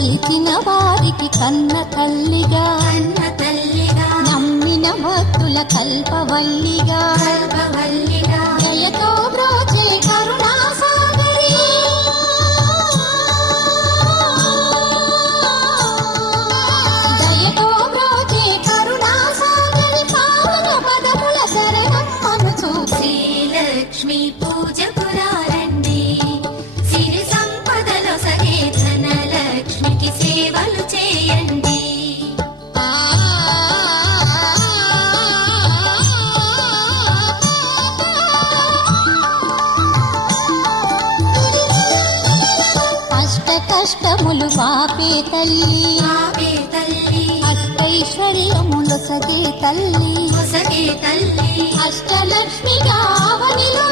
కొలిచిన వారికి కన్న తల్లిగా నమ్మిన భక్తుల కల్పవల్లిగా దయతో బ్రోచే కరుణా సాగరి దయతో బ్రోచే కరుణా సాగరి పావన పదముల శరణం మనుచు శ్రీలక్ష్మి పూజ పురారండి సిరి సంపదలో సగే ధనలక్ష్మికి సేవలు చేయండి. కష్టములు పాపే తల్లి అష్టైశ్వర్యములు సగే తల్లి అష్టలక్ష్మిగా అవనిలో